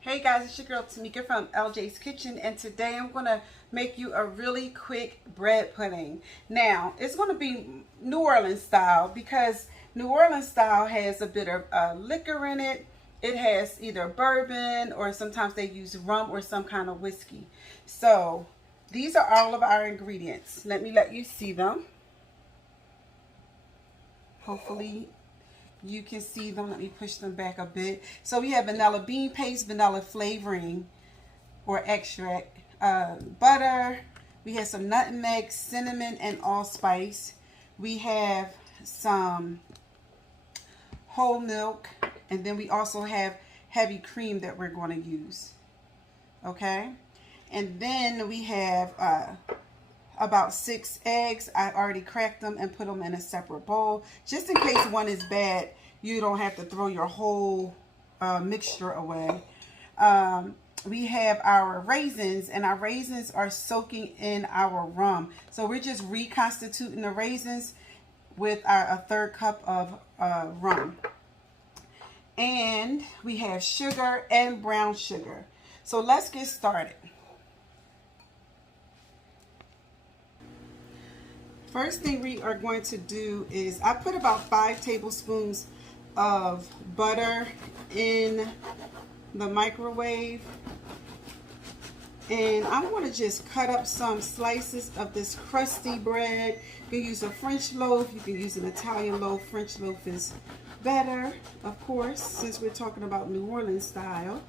Hey guys, it's your girl Tamika from LJ's Kitchen, and today I'm going to make you a really quick bread pudding. Now, it's going to be New Orleans style because New Orleans style has a bit of liquor in it. It has either bourbon or sometimes they use rum or some kind of whiskey. So, these are all of our ingredients. Let me let you see them. Hopefully you can see them. Let me push them back a bit. So we have vanilla bean paste, vanilla flavoring or extract, butter. We have some nutmeg, cinnamon, and allspice. We have some whole milk, and then we also have heavy cream that we're going to use. Okay, and then we have about 6 eggs. I already cracked them and put them in a separate bowl. Just in case one is bad, you don't have to throw your whole mixture away. We have our raisins, and our raisins are soaking in our rum. So we're just reconstituting the raisins with a 1/3 cup of rum. And we have sugar and brown sugar. So let's get started. First thing we are going to do is I put about 5 tablespoons of butter in the microwave, and I'm going to just cut up some slices of this crusty bread. You can use a French loaf, you can use an Italian loaf. French loaf is better, of course, since we're talking about New Orleans style.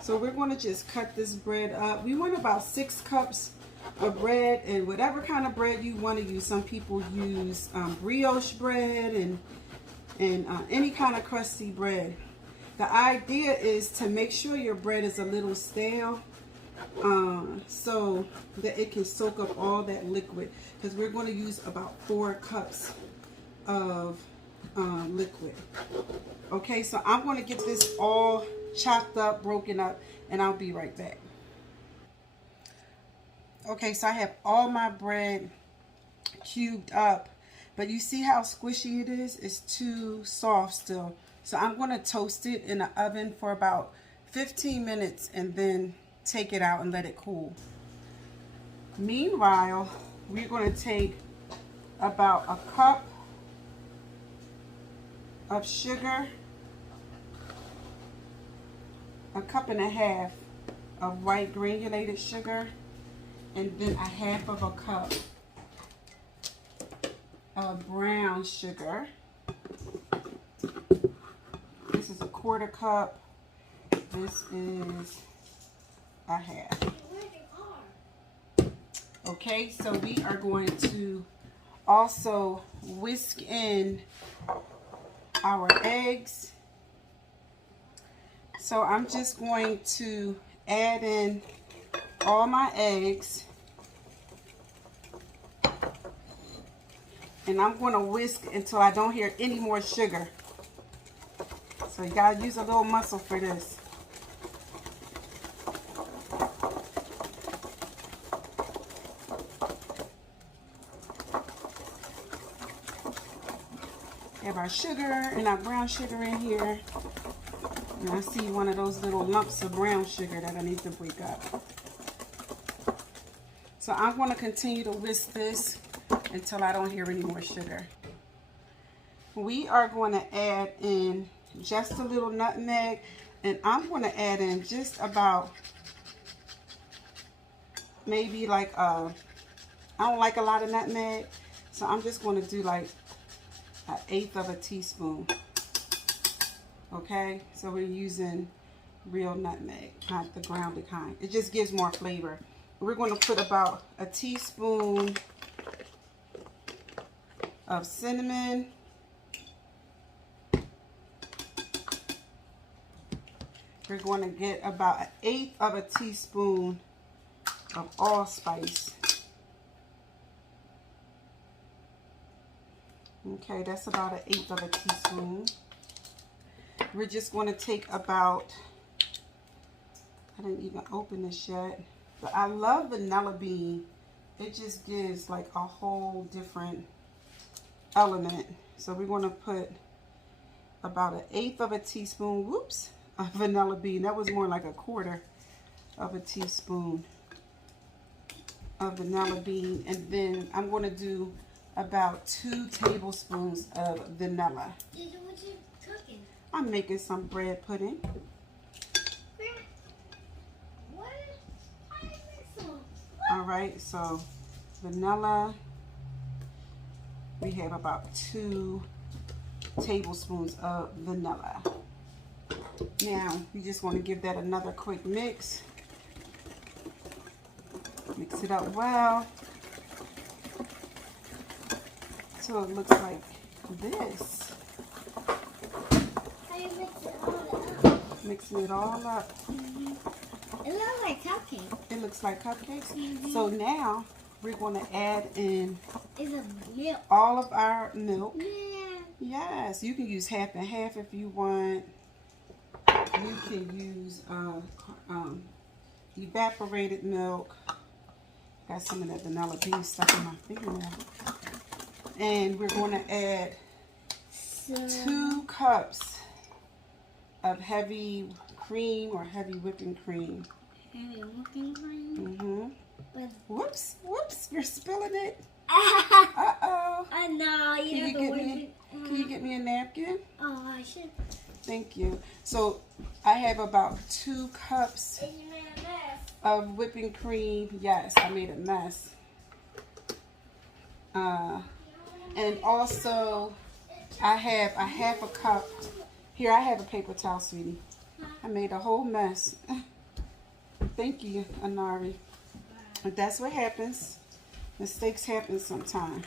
So we're going to just cut this bread up. We want about 6 cups of bread, and whatever kind of bread you want to use. Some people use brioche bread and any kind of crusty bread. The idea is to make sure your bread is a little stale so that it can soak up all that liquid, because we're going to use about 4 cups of liquid. Okay, so I'm going to get this all chopped up, broken up, and I'll be right back. Okay, so I have all my bread cubed up, but you see how squishy it is? It's too soft still. So I'm going to toast it in the oven for about 15 minutes and then take it out and let it cool. Meanwhile, we're going to take about a cup of sugar, a cup and a half of white granulated sugar, and then a half of a cup of brown sugar. This is a 1/4 cup. This is a half. Okay, so we are going to also whisk in our eggs. So I'm just going to add in all my eggs, and I'm going to whisk until I don't hear any more sugar. So you gotta use a little muscle for this. We have our sugar and our brown sugar in here. And I see one of those little lumps of brown sugar that I need to break up. So I'm going to continue to whisk this until I don't hear any more sugar. We are going to add in just a little nutmeg, and I'm going to add in just about maybe like I don't like a lot of nutmeg, so I'm just going to do like 1/8 of a teaspoon. Okay, so we're using real nutmeg, not the grounded kind. It just gives more flavor. We're going to put about a teaspoon of cinnamon. We're going to get about 1/8 of a teaspoon of allspice. Okay, that's about 1/8 of a teaspoon. We're just going to take about, I didn't even open this yet, but I love vanilla bean. It just gives like a whole different element. So we're going to put about 1/8 of a teaspoon, whoops, vanilla bean. That was more like a quarter of a teaspoon of vanilla bean. And then I'm going to do about 2 tablespoons of vanilla. What you cooking? I'm making some bread pudding. What? I didn't make some. All right, so vanilla. We have about 2 tablespoons of vanilla. Now, we just want to give that another quick mix. Mix it up well. So it looks like this. How you mix it all up? Mixing it all up. It looks like cupcakes. It looks like cupcakes. So now we're going to add in It's a milk. all of our milk. Yeah. Yes, you can use half and half if you want. You can use evaporated milk. Got some of that vanilla bean stuck in my fingernail. And we're going to add 2 cups of heavy cream or heavy whipping cream. Heavy whipping cream? Whoops, you're spilling it. I Uh-oh. know. Can you get me a napkin? Oh, I should. Thank you. So I have about 2 cups And you made a mess. of whipping cream. Yes, I made a mess. And also I have a half a cup. Here, I have a paper towel, sweetie. I made a whole mess. Thank you, Anari. But that's what happens. Mistakes happen sometimes.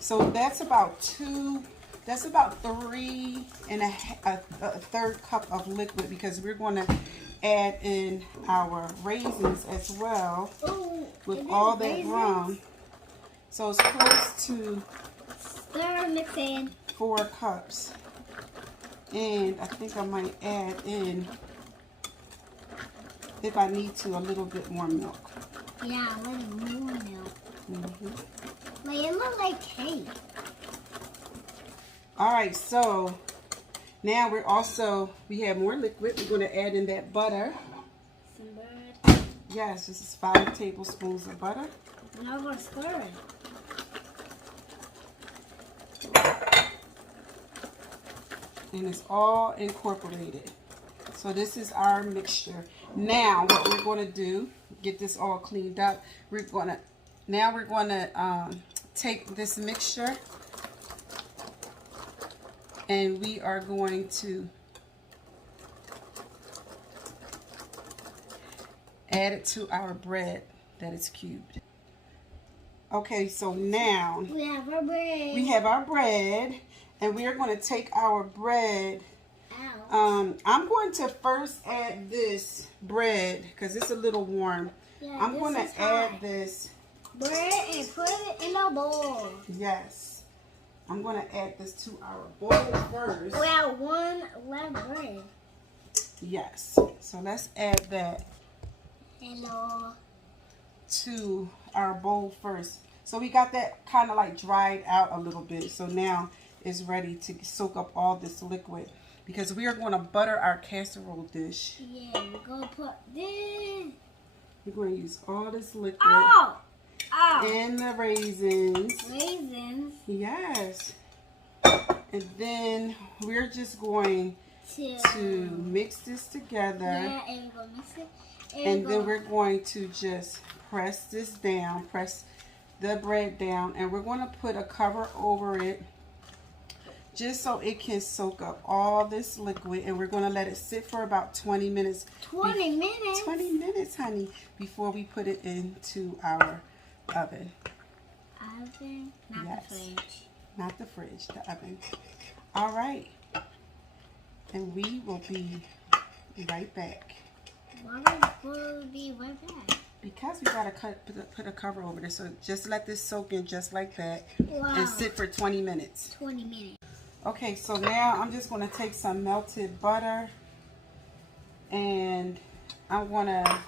So that's about 3 and a third cup of liquid, because we're going to add in our raisins as well. Ooh, with all that raisins? rum. So it's close to Stir, mix in. 4 cups. And I think I might add in, if I need to, a little bit more milk. Yeah, a little more milk. Like, it looks like cake. Alright, so now we have more liquid. We're going to add in that butter. Some bread. Yes, this is 5 tablespoons of butter. Now we're stirring. And it's all incorporated. So this is our mixture. Now what we're going to do, get this all cleaned up. We're going to take this mixture and we are going to add it to our bread that is cubed. Okay, so now we have our bread. We have our bread, and we are going to take our bread. Out. I'm going to first add this bread because it's a little warm. Yeah, I'm going to add this bread and put it in a bowl. Yes. I'm going to add this to our bowl first. We have 1 left bread. Yes. So let's add that Hello. to our bowl first. So we got that kind of like dried out a little bit. So now it's ready to soak up all this liquid, because we are going to butter our casserole dish. Yeah, we're going to put this. We're going to use all this liquid and the raisins. Raisins. Yes. And then we're just going to mix this together. Yeah, and we're going to mix it. And then we're going to just press this down, press the bread down, and we're going to put a cover over it just so it can soak up all this liquid, and we're going to let it sit for about 20 minutes. 20 minutes? 20 minutes, honey, before we put it into our oven. Oven? Not Yes. the fridge. Not the fridge, the oven. All right. And we will be right back. Why will we be right back? Because we got to put a cover over this. So just let this soak in just like that. Wow. And sit for 20 minutes. 20 minutes. Okay, so now I'm just going to take some melted butter. And I'm going to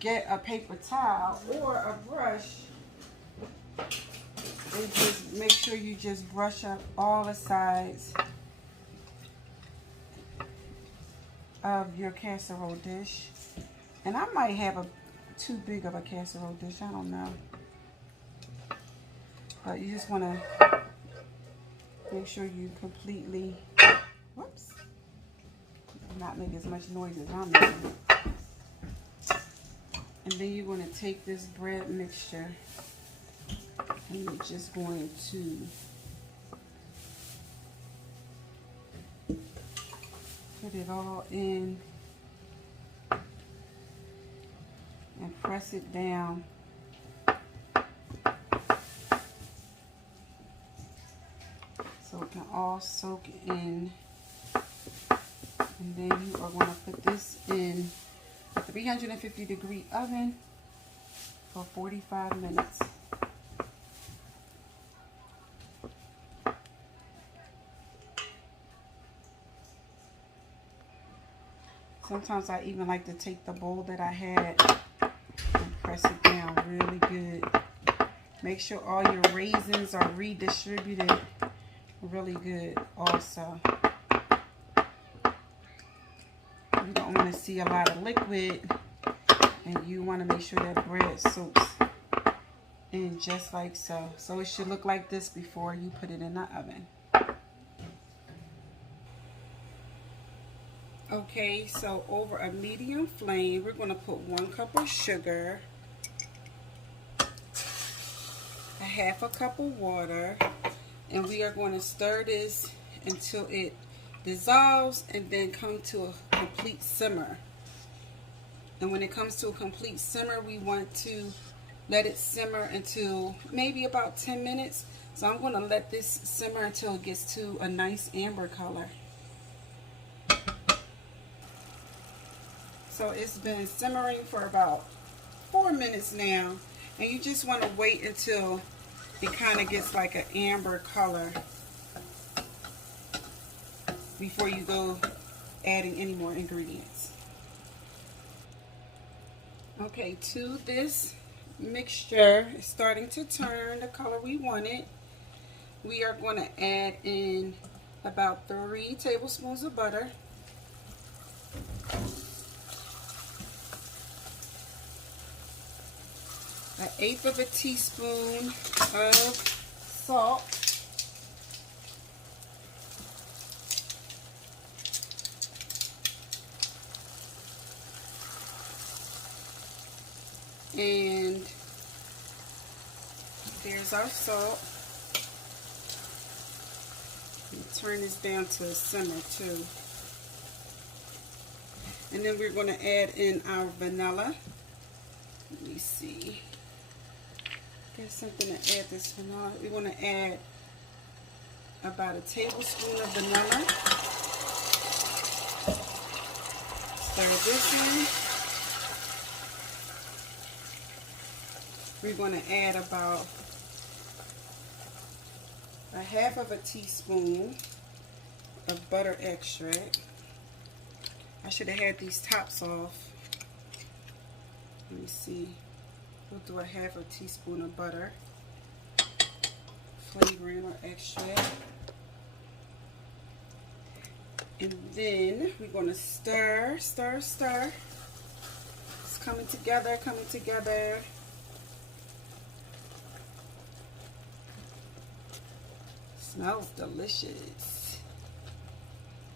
get a paper towel or a brush. And just make sure you just brush up all the sides. of your casserole dish. And I might have a too big of a casserole dish, I don't know. But you just want to make sure you completely, whoops, not make as much noise as I'm making. And then you're going to take this bread mixture and you're just going to put it all in and press it down. So it can all soak in. And then you are going to put this in a 350-degree oven for 45 minutes. Sometimes I even like to take the bowl that I had and press it down really good. Make sure all your raisins are redistributed really good also. You don't want to see a lot of liquid, and you want to make sure that bread soaks in just like so. So it should look like this before you put it in the oven. Okay, so over a medium flame, we're going to put 1 cup of sugar, a half a cup of water, and we are going to stir this until it dissolves and then come to a complete simmer. And when it comes to a complete simmer, we want to let it simmer until maybe about 10 minutes. So I'm going to let this simmer until it gets to a nice amber color. So it's been simmering for about 4 minutes now, and you just want to wait until it kind of gets like an amber color before you go adding any more ingredients. Okay, to this mixture is starting to turn the color we wanted. We are going to add in about 3 tablespoons of butter. An 1/8 of a teaspoon of salt. And there's our salt. And turn this down to a simmer too. And then we're going to add in our vanilla. Let me see. Get something to add this vanilla. We're going to add about a tablespoon of vanilla. Stir this in. We're going to add about a 1/2 of a teaspoon of butter extract. I should have had these tops off. Let me see. We'll do a 1/2 a teaspoon of butter, flavoring or extract. And then we're going to stir, stir, stir. It's coming together, coming together. Smells delicious.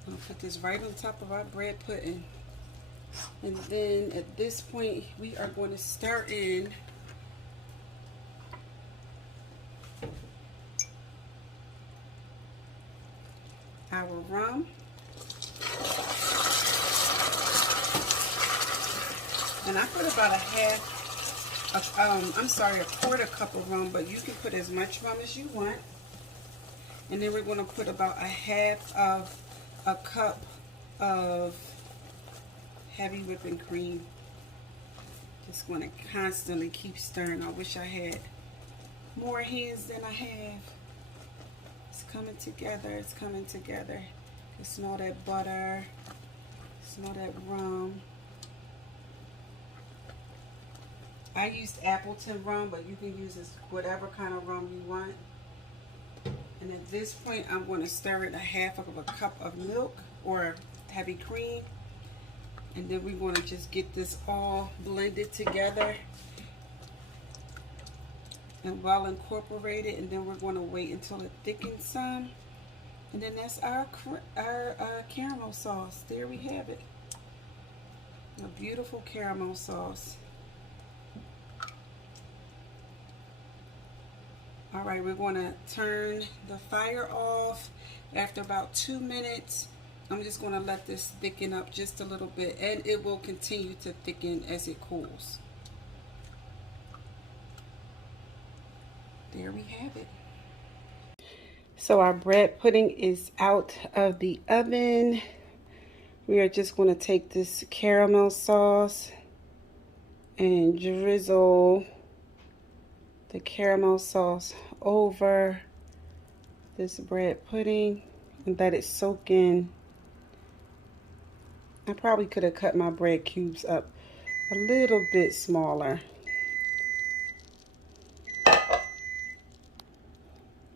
I'm going to put this right on top of our bread pudding. And then at this point, we are going to stir in our rum. And I put about a 1/4 cup of rum, but you can put as much rum as you want. And then we're going to put about a 1/2 of a cup of heavy whipping cream. Just want to constantly keep stirring. I wish I had more hands than I have. It's coming together. It's coming together. You smell that butter. Smell that rum. I used Appleton rum, but you can use whatever kind of rum you want. And at this point, I'm going to stir in a 1/2 of a cup of milk or heavy cream. And then we're going to just get this all blended together and well incorporated. And then we're going to wait until it thickens some. And then that's our caramel sauce. There we have it. A beautiful caramel sauce. All right, we're going to turn the fire off. After about 2 minutes, I'm just going to let this thicken up just a little bit, and it will continue to thicken as it cools. There we have it. So our bread pudding is out of the oven. We are just going to take this caramel sauce and drizzle the caramel sauce over this bread pudding and let it soak in. I probably could have cut my bread cubes up a little bit smaller.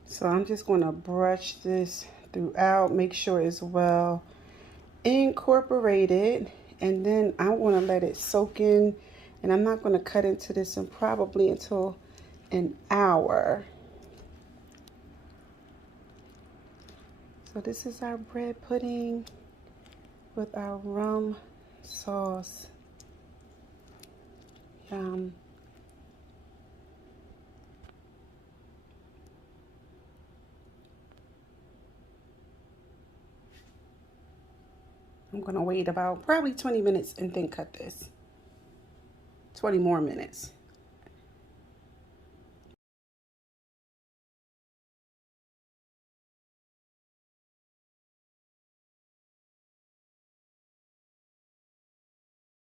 So I'm just going to brush this throughout, make sure it's well incorporated, and then I want to let it soak in, and I'm not going to cut into this and probably until an hour. So this is our bread pudding with our rum sauce. Yum. I'm gonna wait about probably 20 minutes and then cut this. 20 more minutes.